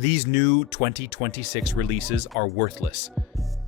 These new 2026 releases are worthless.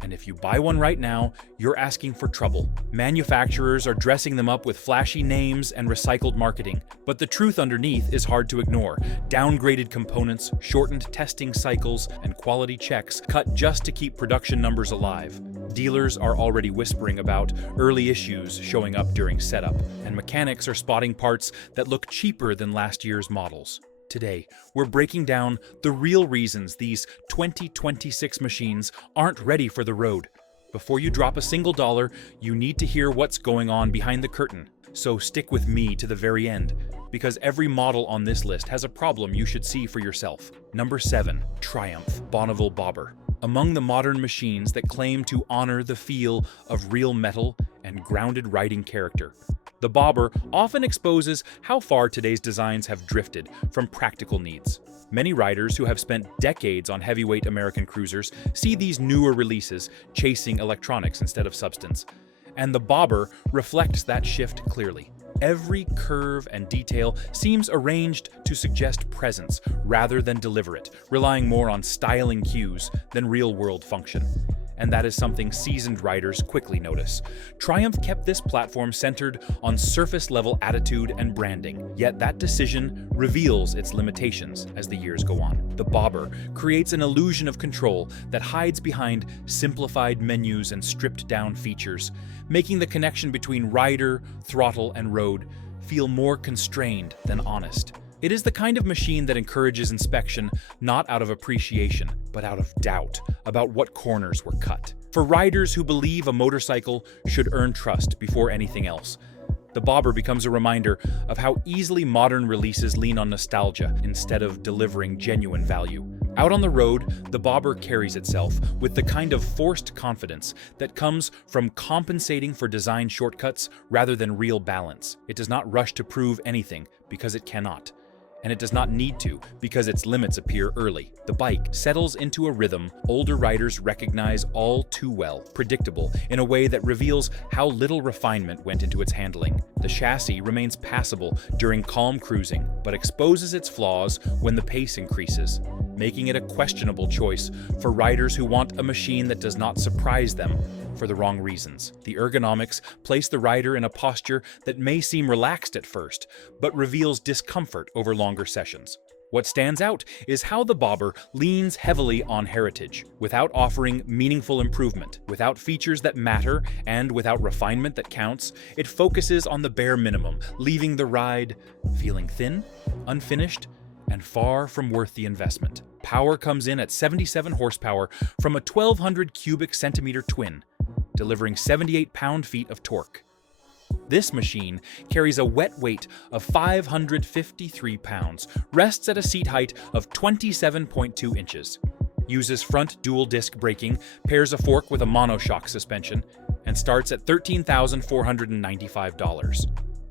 And if you buy one right now, you're asking for trouble. Manufacturers are dressing them up with flashy names and recycled marketing, but the truth underneath is hard to ignore. Downgraded components, shortened testing cycles, and quality checks cut just to keep production numbers alive. Dealers are already whispering about early issues showing up during setup, and mechanics are spotting parts that look cheaper than last year's models. Today, we're breaking down the real reasons these 2026 machines aren't ready for the road. Before you drop a single dollar, you need to hear what's going on behind the curtain. So stick with me to the very end, because every model on this list has a problem you should see for yourself. Number 7. Triumph Bonneville Bobber. Among the modern machines that claim to honor the feel of real metal and grounded riding character, the Bobber often exposes how far today's designs have drifted from practical needs. Many riders who have spent decades on heavyweight American cruisers see these newer releases chasing electronics instead of substance. And the Bobber reflects that shift clearly. Every curve and detail seems arranged to suggest presence rather than deliver it, relying more on styling cues than real-world function. And that is something seasoned riders quickly notice. Triumph kept this platform centered on surface-level attitude and branding, yet that decision reveals its limitations as the years go on. The Bobber creates an illusion of control that hides behind simplified menus and stripped-down features, making the connection between rider, throttle, and road feel more constrained than honest. It is the kind of machine that encourages inspection not out of appreciation, but out of doubt about what corners were cut. For riders who believe a motorcycle should earn trust before anything else, the Bobber becomes a reminder of how easily modern releases lean on nostalgia instead of delivering genuine value. Out on the road, the Bobber carries itself with the kind of forced confidence that comes from compensating for design shortcuts rather than real balance. It does not rush to prove anything because it cannot. And it does not need to, because its limits appear early. The bike settles into a rhythm older riders recognize all too well, predictable, in a way that reveals how little refinement went into its handling. The chassis remains passable during calm cruising, but exposes its flaws when the pace increases, making it a questionable choice for riders who want a machine that does not surprise them for the wrong reasons. The ergonomics place the rider in a posture that may seem relaxed at first, but reveals discomfort over longer sessions. What stands out is how the Bobber leans heavily on heritage, without offering meaningful improvement. Without features that matter, and without refinement that counts, it focuses on the bare minimum, leaving the ride feeling thin, unfinished, and far from worth the investment. Power comes in at 77 horsepower from a 1,200 cubic centimeter twin, delivering 78 pound-feet of torque. This machine carries a wet weight of 553 pounds, rests at a seat height of 27.2 inches, uses front dual-disc braking, pairs a fork with a monoshock suspension, and starts at $13,495.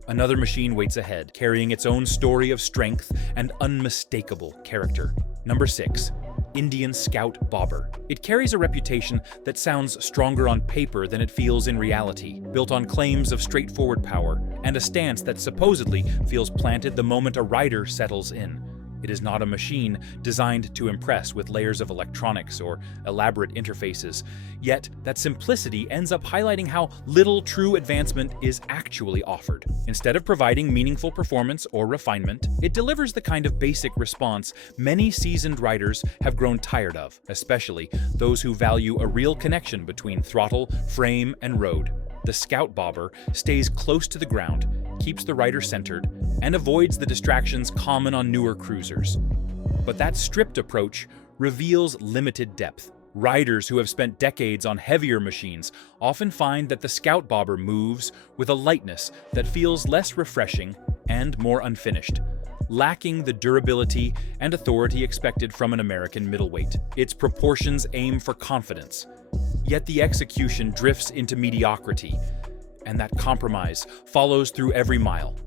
Another machine waits ahead, carrying its own story of strength and unmistakable character. Number 6. Indian Scout Bobber. It carries a reputation that sounds stronger on paper than it feels in reality, built on claims of straightforward power, and a stance that supposedly feels planted the moment a rider settles in. It is not a machine designed to impress with layers of electronics or elaborate interfaces, yet that simplicity ends up highlighting how little true advancement is actually offered. Instead of providing meaningful performance or refinement, it delivers the kind of basic response many seasoned riders have grown tired of, especially those who value a real connection between throttle, frame, and road. The Scout Bobber stays close to the ground, keeps the rider centered, and avoids the distractions common on newer cruisers. But that stripped approach reveals limited depth. Riders who have spent decades on heavier machines often find that the Scout Bobber moves with a lightness that feels less refreshing and more unfinished, lacking the durability and authority expected from an American middleweight. Its proportions aim for confidence, yet the execution drifts into mediocrity, and that compromise follows through every mile.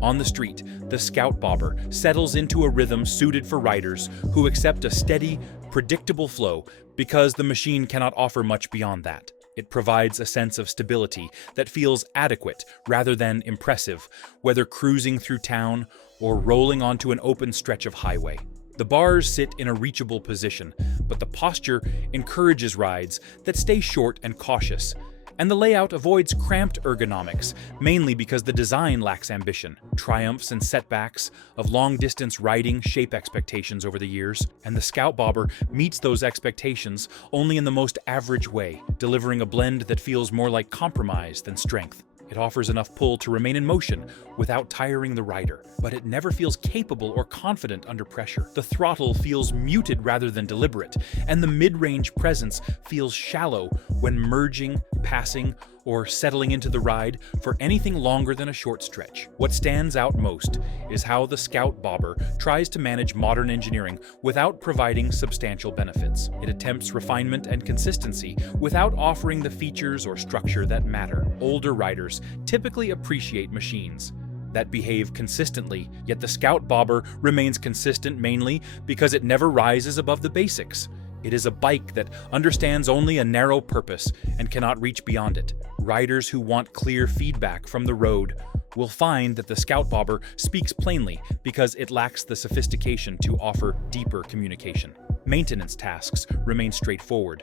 On the street, the Scout Bobber settles into a rhythm suited for riders who accept a steady, predictable flow because the machine cannot offer much beyond that. It provides a sense of stability that feels adequate rather than impressive, whether cruising through town or rolling onto an open stretch of highway. The bars sit in a reachable position, but the posture encourages rides that stay short and cautious. And the layout avoids cramped ergonomics, mainly because the design lacks ambition. Triumphs and setbacks of long-distance riding shape expectations over the years, and the Scout Bobber meets those expectations only in the most average way, delivering a blend that feels more like compromise than strength. It offers enough pull to remain in motion without tiring the rider, but it never feels capable or confident under pressure. The throttle feels muted rather than deliberate, and the mid-range presence feels shallow when merging, passing, or settling into the ride for anything longer than a short stretch. What stands out most is how the Scout Bobber tries to manage modern engineering without providing substantial benefits. It attempts refinement and consistency without offering the features or structure that matter. Older riders typically appreciate machines that behave consistently, yet the Scout Bobber remains consistent mainly because it never rises above the basics. It is a bike that understands only a narrow purpose and cannot reach beyond it. Riders who want clear feedback from the road will find that the Scout Bobber speaks plainly because it lacks the sophistication to offer deeper communication. Maintenance tasks remain straightforward,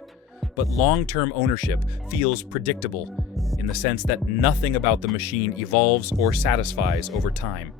but long-term ownership feels predictable in the sense that nothing about the machine evolves or satisfies over time.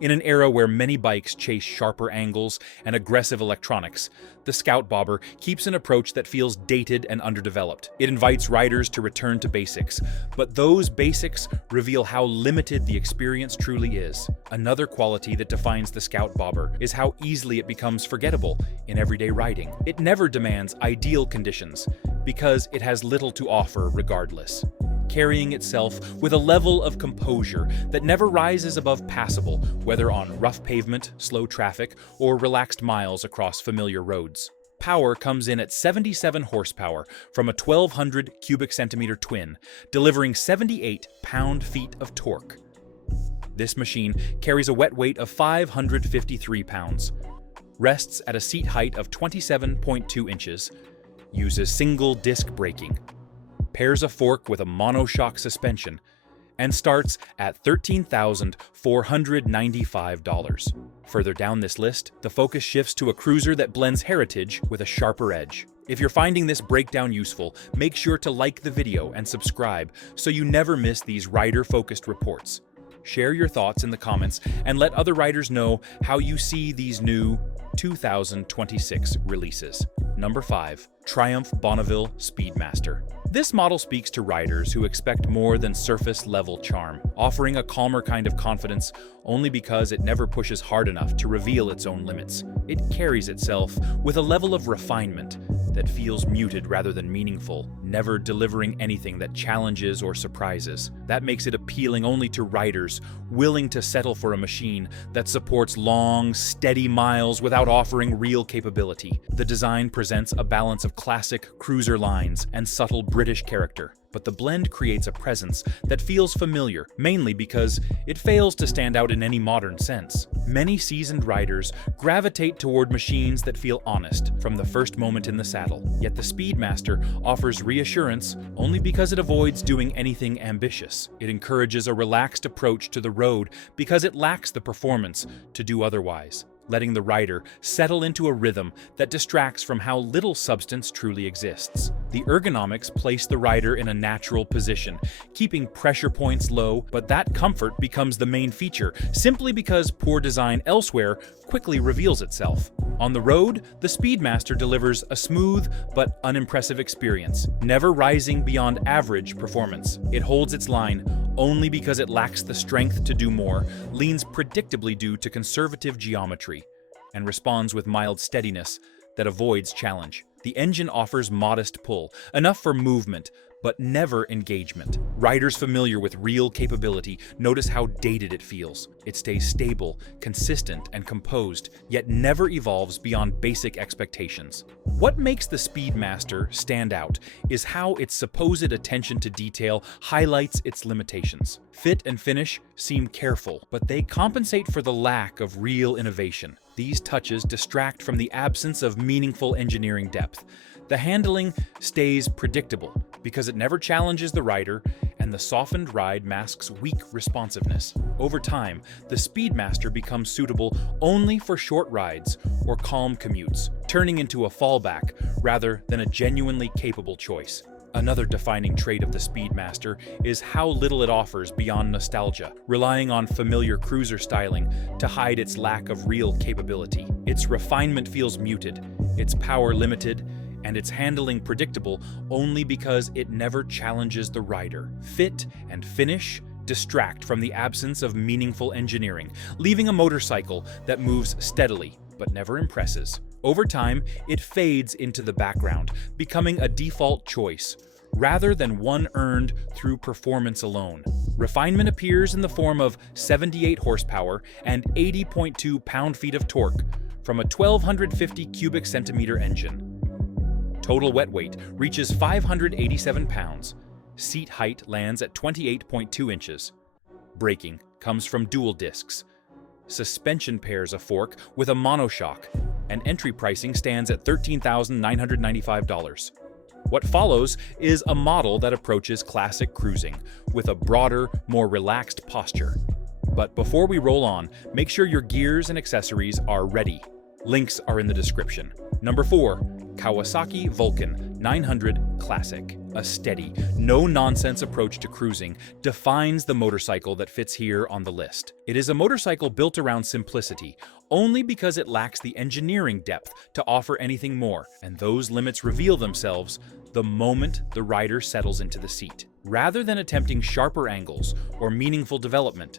In an era where many bikes chase sharper angles and aggressive electronics, the Scout Bobber keeps an approach that feels dated and underdeveloped. It invites riders to return to basics, but those basics reveal how limited the experience truly is. Another quality that defines the Scout Bobber is how easily it becomes forgettable in everyday riding. It never demands ideal conditions because it has little to offer regardless, carrying itself with a level of composure that never rises above passable, whether on rough pavement, slow traffic, or relaxed miles across familiar roads. Power comes in at 77 horsepower from a 1,200 cubic centimeter twin, delivering 78 pound-feet of torque. This machine carries a wet weight of 553 pounds, rests at a seat height of 27.2 inches, uses single-disc braking, pairs a fork with a monoshock suspension, and starts at $13,495. Further down this list, the focus shifts to a cruiser that blends heritage with a sharper edge. If you're finding this breakdown useful, make sure to like the video and subscribe so you never miss these rider-focused reports. Share your thoughts in the comments and let other riders know how you see these new 2026 releases. Number 5. Triumph Bonneville Speedmaster. This model speaks to riders who expect more than surface-level charm, offering a calmer kind of confidence only because it never pushes hard enough to reveal its own limits. It carries itself with a level of refinement that feels muted rather than meaningful, never delivering anything that challenges or surprises. That makes it appealing only to riders willing to settle for a machine that supports long, steady miles without offering real capability. The design presents a balance of classic cruiser lines and subtle British character, but the blend creates a presence that feels familiar, mainly because it fails to stand out in any modern sense. Many seasoned riders gravitate toward machines that feel honest from the first moment in the saddle, yet the Speedmaster offers reassurance only because it avoids doing anything ambitious. It encourages a relaxed approach to the road because it lacks the performance to do otherwise, letting the rider settle into a rhythm that distracts from how little substance truly exists. The ergonomics place the rider in a natural position, keeping pressure points low, but that comfort becomes the main feature simply because poor design elsewhere quickly reveals itself. On the road, the Speedmaster delivers a smooth but unimpressive experience, never rising beyond average performance. It holds its line only because it lacks the strength to do more, leans predictably due to conservative geometry, and responds with mild steadiness that avoids challenge. The engine offers modest pull, enough for movement, but never engagement. Riders familiar with real capability notice how dated it feels. It stays stable, consistent, and composed, yet never evolves beyond basic expectations. What makes the Speedmaster stand out is how its supposed attention to detail highlights its limitations. Fit and finish seem careful, but they compensate for the lack of real innovation. These touches distract from the absence of meaningful engineering depth The handling stays predictable because it never challenges the rider, and the softened ride masks weak responsiveness. Over time, the Speedmaster becomes suitable only for short rides or calm commutes, turning into a fallback rather than a genuinely capable choice. Another defining trait of the Speedmaster is how little it offers beyond nostalgia, relying on familiar cruiser styling to hide its lack of real capability. Its refinement feels muted, its power limited, and its handling predictable only because it never challenges the rider. Fit and finish distract from the absence of meaningful engineering, leaving a motorcycle that moves steadily but never impresses. Over time, it fades into the background, becoming a default choice, rather than one earned through performance alone. Refinement appears in the form of 78 horsepower and 80.2 pound-feet of torque from a 1,250 cubic centimeter engine. Total wet weight reaches 587 pounds. Seat height lands at 28.2 inches. Braking comes from dual discs. Suspension pairs a fork with a monoshock, and entry pricing stands at $13,995. What follows is a model that approaches classic cruising, with a broader, more relaxed posture. But before we roll on, make sure your gears and accessories are ready. Links are in the description. Number 4. Kawasaki Vulcan 900 Classic. A steady, no-nonsense approach to cruising defines the motorcycle that fits here on the list. It is a motorcycle built around simplicity, only because it lacks the engineering depth to offer anything more, and those limits reveal themselves the moment the rider settles into the seat. Rather than attempting sharper angles or meaningful development,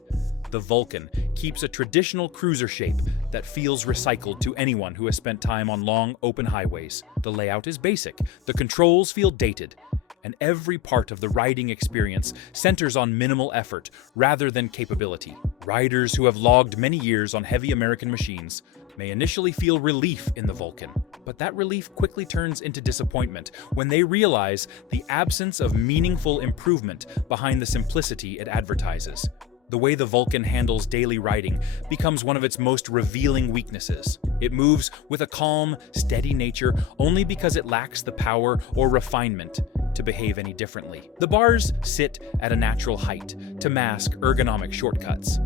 the Vulcan keeps a traditional cruiser shape that feels recycled to anyone who has spent time on long, open highways. The layout is basic, the controls feel dated, and every part of the riding experience centers on minimal effort rather than capability. Riders who have logged many years on heavy American machines may initially feel relief in the Vulcan, but that relief quickly turns into disappointment when they realize the absence of meaningful improvement behind the simplicity it advertises. The way the Vulcan handles daily riding becomes one of its most revealing weaknesses. It moves with a calm, steady nature only because it lacks the power or refinement to behave any differently. The bars sit at a natural height to mask ergonomic shortcuts.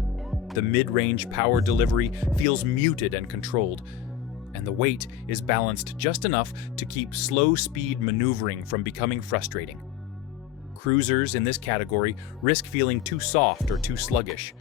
The mid-range power delivery feels muted and controlled, and the weight is balanced just enough to keep slow-speed maneuvering from becoming frustrating. Cruisers in this category risk feeling too soft or too sluggish,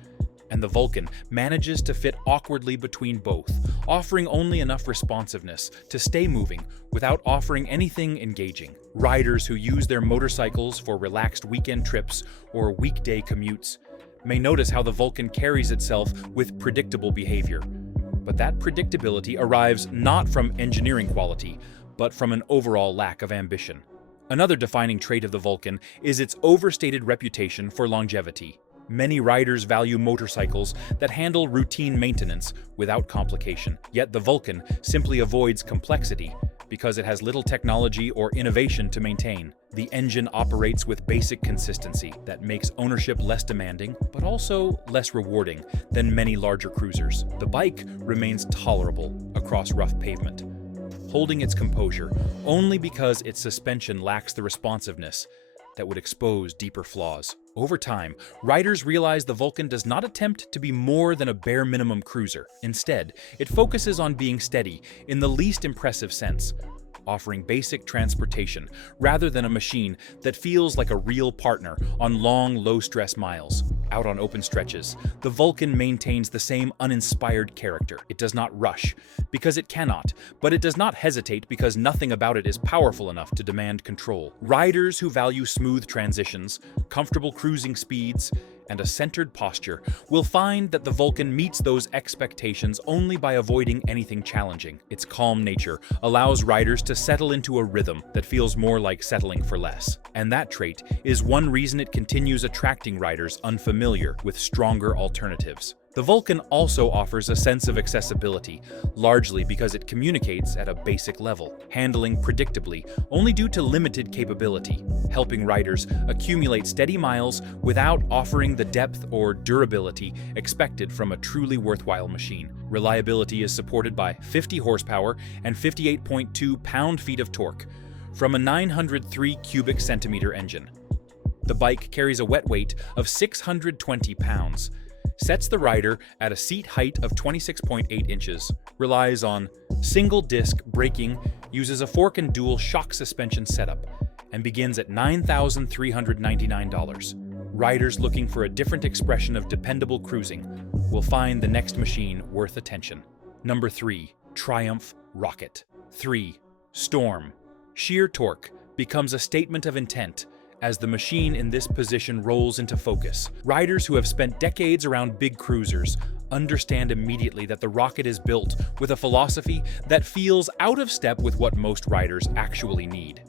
and the Vulcan manages to fit awkwardly between both, offering only enough responsiveness to stay moving without offering anything engaging. Riders who use their motorcycles for relaxed weekend trips or weekday commutes may notice how the Vulcan carries itself with predictable behavior. But that predictability arrives not from engineering quality, but from an overall lack of ambition. Another defining trait of the Vulcan is its overstated reputation for longevity. Many riders value motorcycles that handle routine maintenance without complication. Yet the Vulcan simply avoids complexity because it has little technology or innovation to maintain. The engine operates with basic consistency that makes ownership less demanding, but also less rewarding than many larger cruisers. The bike remains tolerable across rough pavement, holding its composure only because its suspension lacks the responsiveness that would expose deeper flaws. Over time, riders realize the Vulcan does not attempt to be more than a bare minimum cruiser. Instead, it focuses on being steady in the least impressive sense, offering basic transportation rather than a machine that feels like a real partner on long, low-stress miles. Out on open stretches, the Vulcan maintains the same uninspired character. It does not rush, because it cannot, but it does not hesitate because nothing about it is powerful enough to demand control. Riders who value smooth transitions, comfortable cruising speeds, and a centered posture will find that the Vulcan meets those expectations only by avoiding anything challenging. Its calm nature allows riders to settle into a rhythm that feels more like settling for less. And that trait is one reason it continues attracting riders unfamiliar with stronger alternatives. The Vulcan also offers a sense of accessibility, largely because it communicates at a basic level, handling predictably only due to limited capability, helping riders accumulate steady miles without offering the depth or durability expected from a truly worthwhile machine. Reliability is supported by 50 horsepower and 58.2 pound-feet of torque, from a 903 cubic centimeter engine. The bike carries a wet weight of 620 pounds, sets the rider at a seat height of 26.8 inches, relies on single-disc braking, uses a fork and dual shock suspension setup, and begins at $9,399. Riders looking for a different expression of dependable cruising will find the next machine worth attention. Number 3. Triumph Rocket. 3. Storm. Sheer torque becomes a statement of intent as the machine in this position rolls into focus. Riders who have spent decades around big cruisers understand immediately that the Rocket is built with a philosophy that feels out of step with what most riders actually need.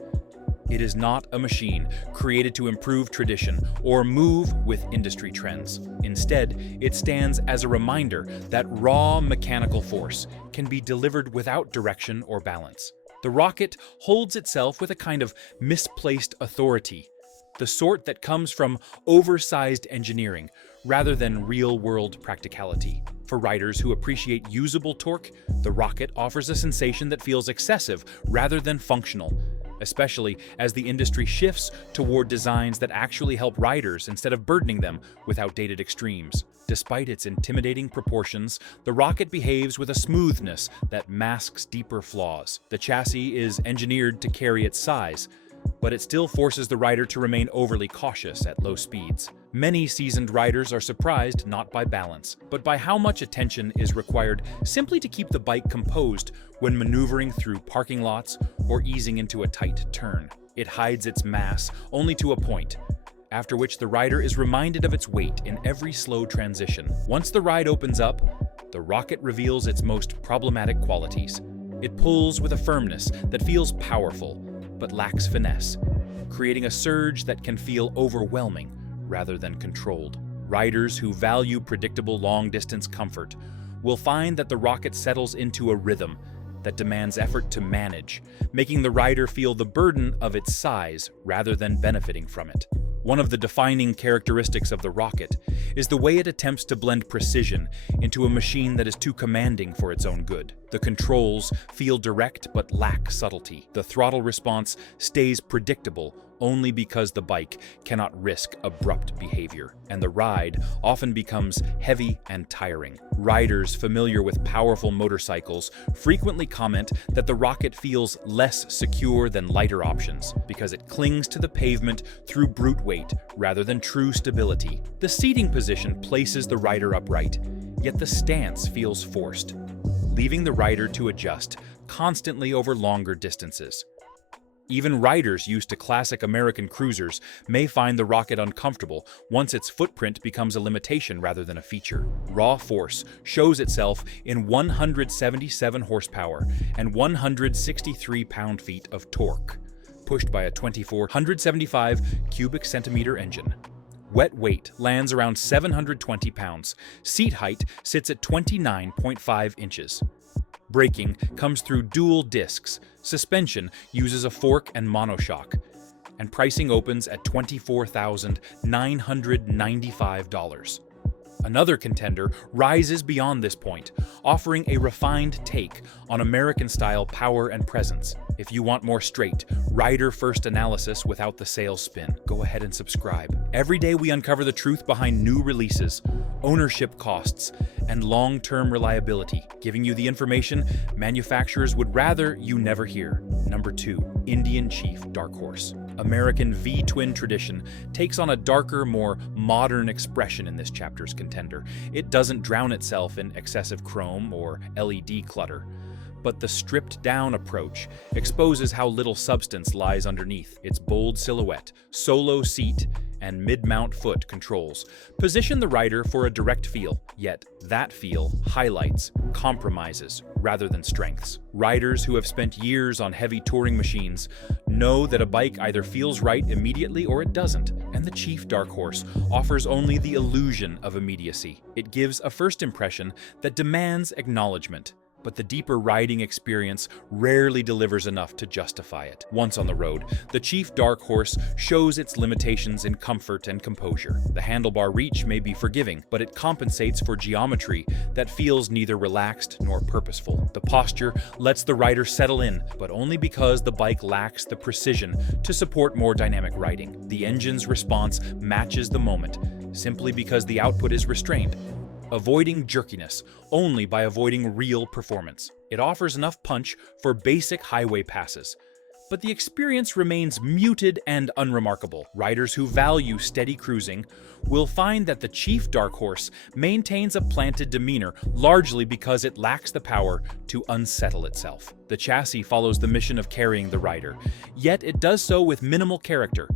It is not a machine created to improve tradition or move with industry trends. Instead, it stands as a reminder that raw mechanical force can be delivered without direction or balance. The Rocket holds itself with a kind of misplaced authority, the sort that comes from oversized engineering rather than real-world practicality. For riders who appreciate usable torque, the Rocket offers a sensation that feels excessive rather than functional, especially as the industry shifts toward designs that actually help riders instead of burdening them with outdated extremes. Despite its intimidating proportions, the Rocket behaves with a smoothness that masks deeper flaws. The chassis is engineered to carry its size, but it still forces the rider to remain overly cautious at low speeds. Many seasoned riders are surprised not by balance, but by how much attention is required simply to keep the bike composed when maneuvering through parking lots or easing into a tight turn. It hides its mass only to a point, after which the rider is reminded of its weight in every slow transition. Once the ride opens up, the Rocket reveals its most problematic qualities. It pulls with a firmness that feels powerful, but lacks finesse, creating a surge that can feel overwhelming rather than controlled. Riders who value predictable long-distance comfort will find that the Rocket settles into a rhythm that demands effort to manage, making the rider feel the burden of its size rather than benefiting from it. One of the defining characteristics of the Rocket is the way it attempts to blend precision into a machine that is too commanding for its own good. The controls feel direct but lack subtlety. The throttle response stays predictable only because the bike cannot risk abrupt behavior, and the ride often becomes heavy and tiring. Riders familiar with powerful motorcycles frequently comment that the Rocket feels less secure than lighter options because it clings to the pavement through brute weight rather than true stability. The seating position places the rider upright, yet the stance feels forced, leaving the rider to adjust constantly over longer distances. Even riders used to classic American cruisers may find the Rocket uncomfortable once its footprint becomes a limitation rather than a feature. Raw force shows itself in 177 horsepower and 163 pound-feet of torque, pushed by a 2,475 cubic centimeter engine. Wet weight lands around 720 pounds. Seat height sits at 29.5 inches. Braking comes through dual discs, suspension uses a fork and monoshock, and pricing opens at $24,995. Another contender rises beyond this point, offering a refined take on American-style power and presence. If you want more straight, rider-first analysis without the sales spin, go ahead and subscribe. Every day we uncover the truth behind new releases, ownership costs, and long-term reliability, giving you the information manufacturers would rather you never hear. Number 2. Indian Chief Dark Horse. American V-twin tradition takes on a darker, more modern expression in this chapter's contender. It doesn't drown itself in excessive chrome or LED clutter, but the stripped-down approach exposes how little substance lies underneath. Its bold silhouette, solo seat, and mid-mount foot controls position the rider for a direct feel, yet that feel highlights compromises rather than strengths. Riders who have spent years on heavy touring machines know that a bike either feels right immediately or it doesn't, and the Chief Dark Horse offers only the illusion of immediacy. It gives a first impression that demands acknowledgement, but the deeper riding experience rarely delivers enough to justify it. Once on the road, the Chief Dark Horse shows its limitations in comfort and composure. The handlebar reach may be forgiving, but it compensates for geometry that feels neither relaxed nor purposeful. The posture lets the rider settle in, but only because the bike lacks the precision to support more dynamic riding. The engine's response matches the moment, simply because the output is restrained, avoiding jerkiness only by avoiding real performance. It offers enough punch for basic highway passes, but the experience remains muted and unremarkable. Riders who value steady cruising will find that the Chief Dark Horse maintains a planted demeanor largely because it lacks the power to unsettle itself. The chassis follows the mission of carrying the rider, yet it does so with minimal character,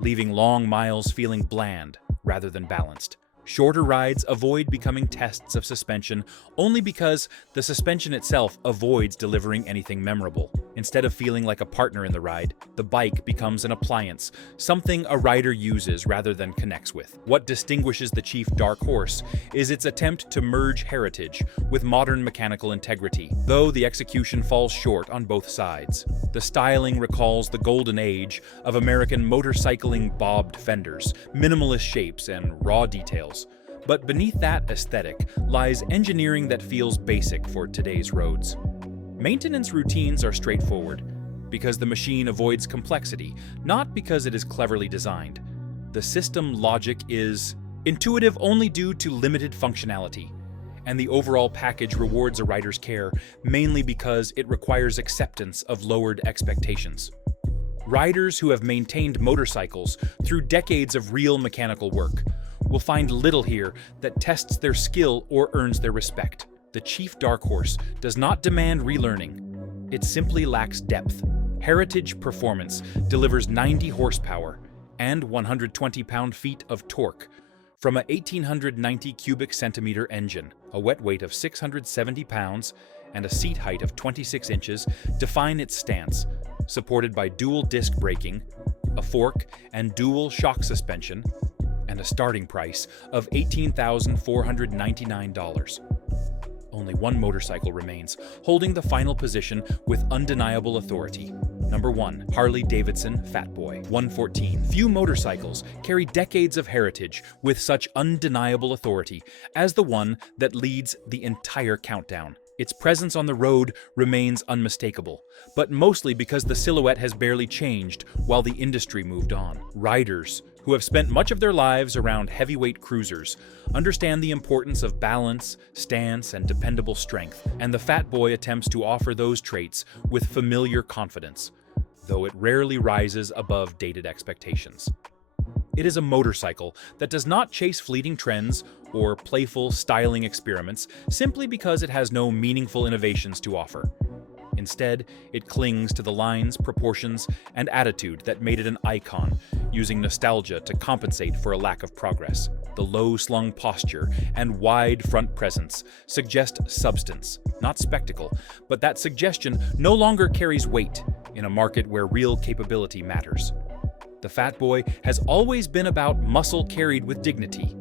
leaving long miles feeling bland rather than balanced. Shorter rides avoid becoming tests of suspension only because the suspension itself avoids delivering anything memorable. Instead of feeling like a partner in the ride, the bike becomes an appliance, something a rider uses rather than connects with. What distinguishes the Chief Dark Horse is its attempt to merge heritage with modern mechanical integrity, though the execution falls short on both sides. The styling recalls the golden age of American motorcycling bobbed fenders, minimalist shapes, and raw details. But beneath that aesthetic lies engineering that feels basic for today's roads. Maintenance routines are straightforward, because the machine avoids complexity, not because it is cleverly designed. The system logic is intuitive only due to limited functionality, and the overall package rewards a rider's care mainly because it requires acceptance of lowered expectations. Riders who have maintained motorcycles through decades of real mechanical work will find little here that tests their skill or earns their respect. The Chief Dark Horse does not demand relearning. It simply lacks depth. Heritage Performance delivers 90 horsepower and 120 pound-feet of torque from a 1890 cubic centimeter engine. A wet weight of 670 pounds and a seat height of 26 inches define its stance, supported by dual disc braking, a fork and dual shock suspension, and a starting price of $18,499. Only one motorcycle remains, holding the final position with undeniable authority. Number 1. Harley-Davidson Fatboy 114. Few motorcycles carry decades of heritage with such undeniable authority as the one that leads the entire countdown. Its presence on the road remains unmistakable, but mostly because the silhouette has barely changed while the industry moved on. Riders who have spent much of their lives around heavyweight cruisers understand the importance of balance, stance, and dependable strength, and the Fatboy attempts to offer those traits with familiar confidence, though it rarely rises above dated expectations. It is a motorcycle that does not chase fleeting trends or playful styling experiments simply because it has no meaningful innovations to offer. Instead, it clings to the lines, proportions, and attitude that made it an icon, using nostalgia to compensate for a lack of progress. The low-slung posture and wide front presence suggest substance, not spectacle, but that suggestion no longer carries weight in a market where real capability matters. The Fatboy has always been about muscle carried with dignity,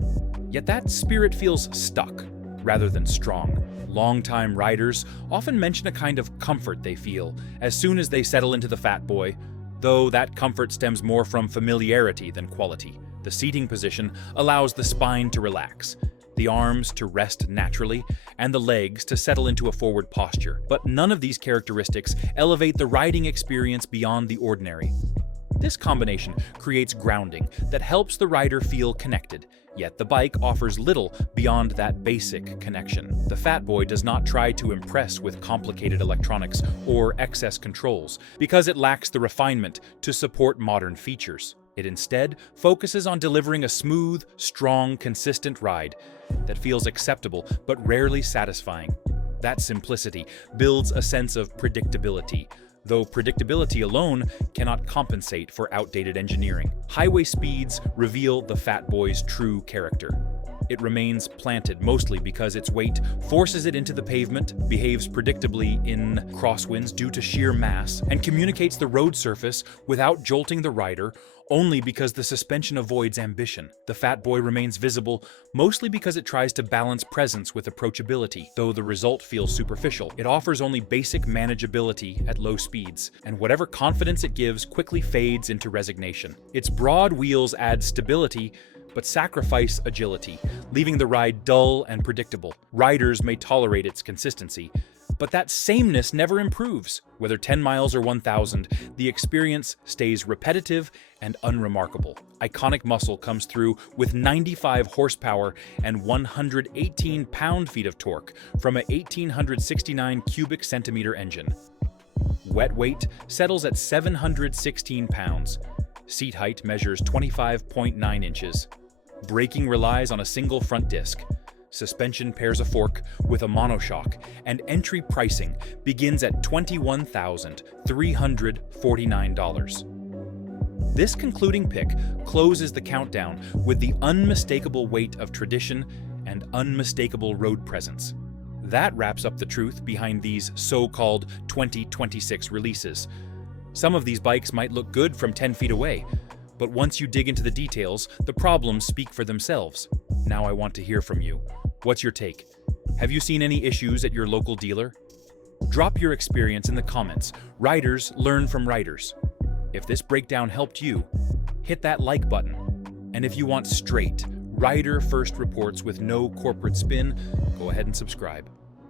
yet that spirit feels stuck rather than strong. Longtime riders often mention a kind of comfort they feel as soon as they settle into the Fatboy, though that comfort stems more from familiarity than quality. The seating position allows the spine to relax, the arms to rest naturally, and the legs to settle into a forward posture. But none of these characteristics elevate the riding experience beyond the ordinary. This combination creates grounding that helps the rider feel connected, yet the bike offers little beyond that basic connection. The Fatboy does not try to impress with complicated electronics or excess controls because it lacks the refinement to support modern features. It instead focuses on delivering a smooth, strong, consistent ride that feels acceptable but rarely satisfying. That simplicity builds a sense of predictability, though predictability alone cannot compensate for outdated engineering. Highway speeds reveal the Fatboy's true character. it remains planted, mostly because its weight forces it into the pavement, behaves predictably in crosswinds due to sheer mass, and communicates the road surface without jolting the rider, only because the suspension avoids ambition. The Fatboy remains visible mostly because it tries to balance presence with approachability. Though the result feels superficial, it offers only basic manageability at low speeds, and whatever confidence it gives quickly fades into resignation. Its broad wheels add stability, but sacrifice agility, leaving the ride dull and predictable. Riders may tolerate its consistency, but that sameness never improves. Whether 10 miles or 1,000, the experience stays repetitive and unremarkable. Iconic muscle comes through with 95 horsepower and 118 pound-feet of torque from a 1,869 cubic centimeter engine. Wet weight settles at 716 pounds. Seat height measures 25.9 inches. Braking relies on a single front disc. Suspension pairs a fork with a monoshock, and entry pricing begins at $21,349. This concluding pick closes the countdown with the unmistakable weight of tradition and unmistakable road presence. That wraps up the truth behind these so-called 2026 releases. Some of these bikes might look good from 10 feet away, but once you dig into the details, the problems speak for themselves. Now I want to hear from you. What's your take? Have you seen any issues at your local dealer? Drop your experience in the comments. Riders learn from riders. If this breakdown helped you, hit that like button. And if you want straight, rider-first reports with no corporate spin, go ahead and subscribe.